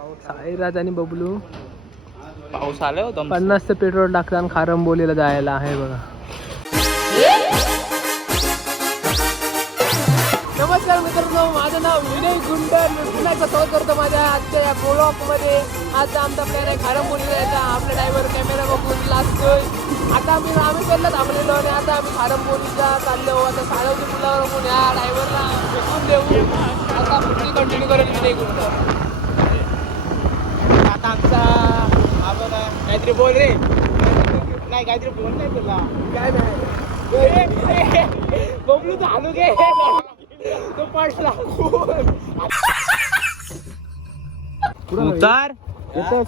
साईराज आणि बबलू. पाऊस आलाय होता पन्नासचं पेट्रोल टाकतं आणि खारंबोलीला जायला आहे बघा. नमस्कार मित्रांनो माझं नाव विनय गुंड मी एकदा स्वागत करतो माझ्या आजच्या या ब्लॉगमध्ये आज आमचा प्लॅन आहे खारंबोलीला यायचा आपला ड्रायव्हर कॅमेरा बघून लागतोय आता आम्ही आम्ही पहिला थांबलेलो आणि आता आम्ही खारंबोलीला चाललो. आता सारवती पुलावर बघून या ड्रायव्हरला फेकून देऊ. आता पुढची कंटिन्यू करेल विनय गुंड आता आमचा बघा काहीतरी बोल रे. नाही काहीतरी बोल नाही तुला. काय नाही. बबलू तर आलू गे तो पडला उतार.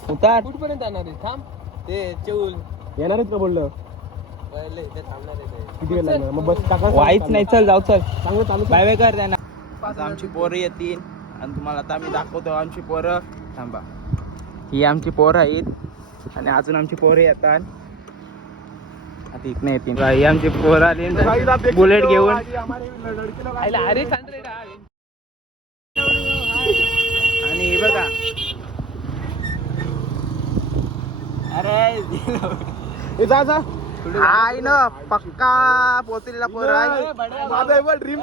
उतार. कुठपर्यंत जाणार आहे? थांब. ते चौल येणार आहेत का बोललं? किती वेळ लागणार? मग बस टाका. वाईच नाही चल जाऊ चल. चांगलं चालू बाय बाय कर त्यांना. आमची पोरं येतील. आणि तुम्हाला आता आम्ही दाखवतो आमची पोरं. थांबा. ही आमची पोरं आहेत. आणि अजून आमची पोरं येतात. आता इकडे येतील. ही आमची पोरं आली. बुलेट घेऊन. अरे सांग रे. आणि हे बघा. अरे जा जा. हाय ना पक्का पोचलेला पोरं आहे. माझा एवढा ड्रीम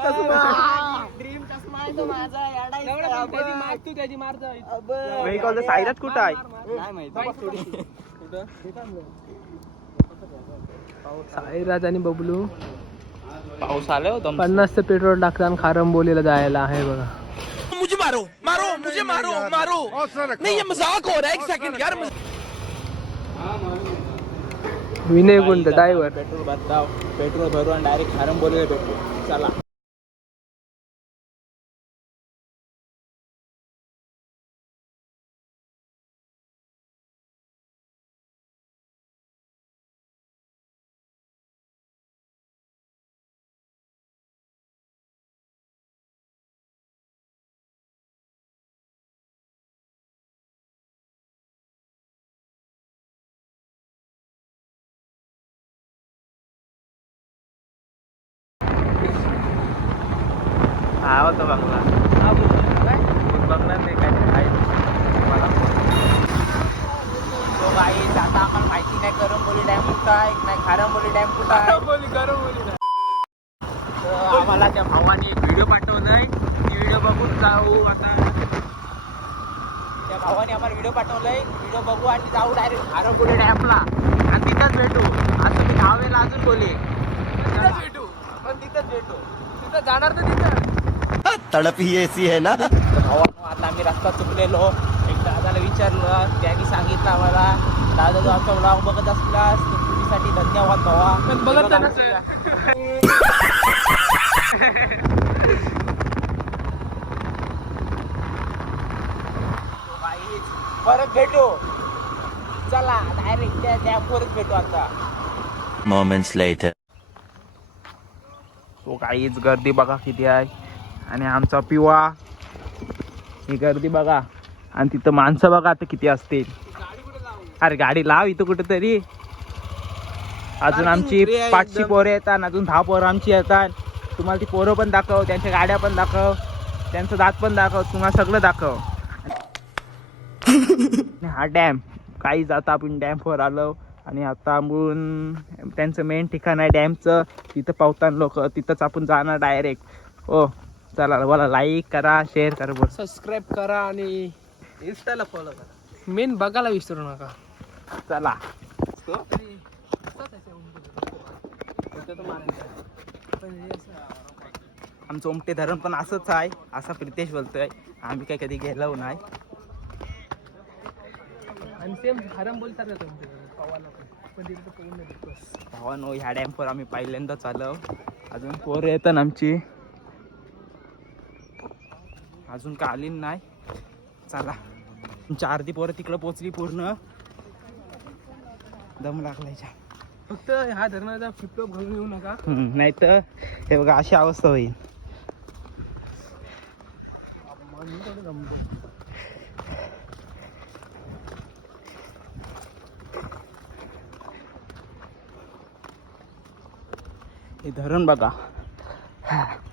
ड्रीम चष्मा आहे तो माझा तू त्याची मार. मी सायराज कुठं आहे? साईराज आणि बबलू. पाऊस आलाय होता पन्नासचं पेट्रोल टाकतं आणि खारंबोलीला जायला आहे बघा. मुझे मारो मारो मुझे मारो मारो. नहीं ये मजाक हो रहा है एक सेकंड यार विनय गुंड ड्रायव्हर पेट्रोल भरताव पेट्रोल भरू आणि डायरेक्ट खारम बोलले भेटू. चला. हा होता बंगला बंगला ते काय आहे तो. काही आता आम्हाला माहिती नाही करंबोली डॅम कुठं आहे नाही खारंबोली डॅम कुठं आहे. तर आम्हाला त्या भावाने व्हिडिओ पाठवलाय. ती व्हिडिओ बघून जाऊ आता. त्या भावाने आम्हाला व्हिडिओ पाठवलाय. व्हिडिओ बघू आणि जाऊ डायरेक्ट खारंबोली डॅमला. आणि तिथंच भेटू. असं मी दहा वेळेला अजून बोले तिथंच भेटू. पण तिथंच भेटू. तिथं जाणार तर तिथं. तड़प ही ऐसी है ना? भावानो आता आम्ही रस्ता चुकलेलो. एक दादाला विचारलं त्यांनी सांगितलं आम्हाला दादा जो आमचा ब्लॉग बघत असलास तर तुझ्यासाठी धन्यवाद भावा. पण बघत. परत भेटू. चला डायरेक्ट त्या डॅमवरच भेटू आता. Moments later. तो काहीच गर्दी बघा किती आहे. आणि आमचा पिवा ही गर्दी बघा. आणि तिथं माणसं बघा आता किती असतील. अरे गाडी लाव इथं कुठेतरी. अजून आमची पाचशे पोरं येतात अजून दहा पोरं आमची येतात. तुम्हाला ती पोरं पण दाखव त्यांच्या गाड्या पण दाखव त्यांचं दात पण दाखव तुम्हाला सगळं दाखव. हा डॅम. काहीच आता आपण डॅमवर आलो आणि आता आपण त्यांचं मेन ठिकाण आहे डॅमचं. तिथं पावताना लोक तिथंच आपण जाणार डायरेक्ट हो. चला बोला लाईक करा शेअर करा बोल. सबस्क्राईब करा आणि इन्स्टाला फॉलो करा. मेन बघायला विसरू नका. चला. आमचं उमटे धरण पण असंच आहे. असा प्रितेश बोलतोय. आम्ही काय कधी गेलो नाही. आणि सेम हरम बोलतात ना तुमचे. पवाला पण. भावानो ह्या डॅमवर आम्ही पहिल्यांदा चालव अजून पोरं येतात आमची. अजून का आली नाही. चला आमची अर्धी पोरं तिकडं पोचली पूर्ण. दम लागलायच्या. फक्त ह्या धरणाचा फ्लिपफ्लॉप घालून येऊ नका. नाही तर हे बघा अशी अवस्था होईल. हे धरण बघा.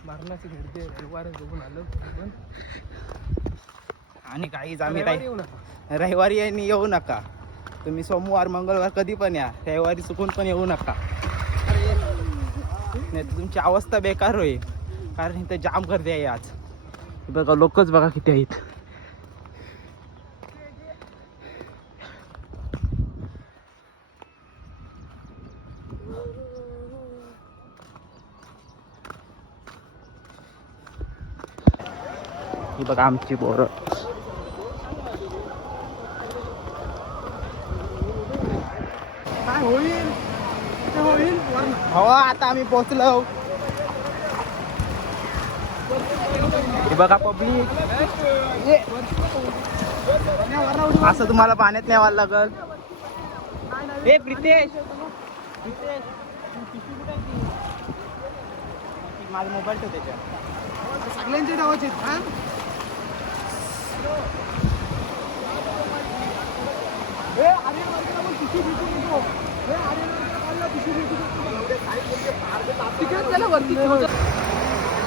मारणाची घडते वारच बघून आलो पण आणि काहीच आम्ही काही रविवारी यांनी येऊ नका. तुम्ही सोमवार मंगळवार कधी पण या. रविवारी चुकून पण येऊ नका. नाही तर तुमची अवस्था बेकार होईल. कारण इथं जाम गर्दी आहे आज. बघा लोकच बघा किती आहेत. ही बघा आमची बोरं. हो आता आम्ही पोहोचलो. हे बघा पब्लिक. असं तुम्हाला पाण्यात न्यावं लागल. हे प्रितेश. प्रितेश, माझा मोबाईल ठेव त्याच्या सगळ्यांचे नावाचे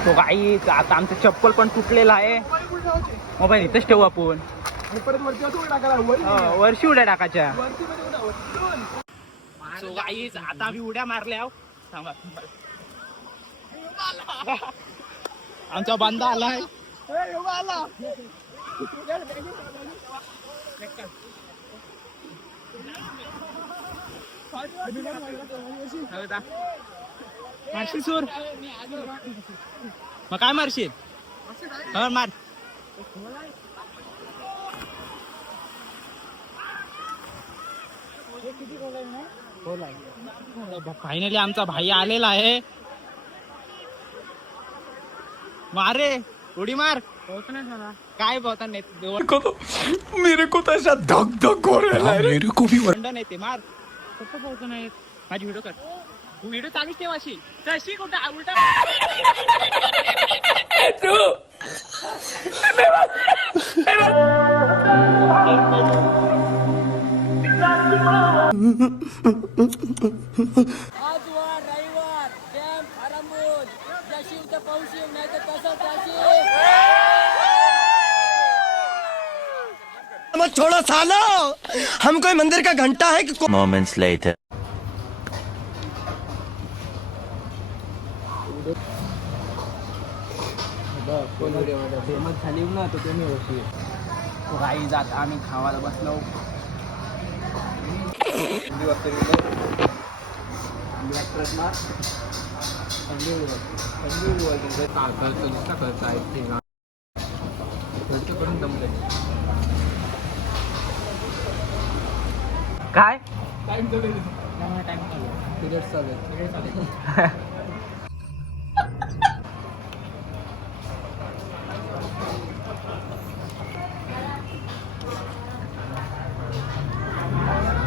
तो काही आता आमचं चप्पल पण तुटलेलं आहे. मोबाईल इथंच ठेवू आपण. परत वरती वाचून टाकायला वर हो, वर्षी उड्या टाकायच्या. आता आम्ही उड्या मारल्या थांबा आमचा बांधा आलाय. मारशील सूर. मग काय मारशील? हा, मार. फायनली आमचा भाई आलेला आहे. मारे उडी मार. काय पोहता नाही को तो मेरे को तो ऐसा धक धक हो रहा है मेरे को भी खंडन येते मार. कसं नाही माझी व्हिडिओ कर. तू व्हिडिओ चालूच ठेव अशी. तशी कुठं? उलटा. मत छोड़ो सालो हम कोई मंदिर का घंटा है कि Moments later. फ़ेमस बसलो काय?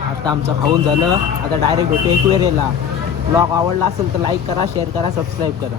आता आमचं खाऊन झालं. आता डायरेक्ट भेटू एक वेळेला ब्लॉग आवडला असेल तर लाईक करा शेअर करा सबस्क्राईब करा.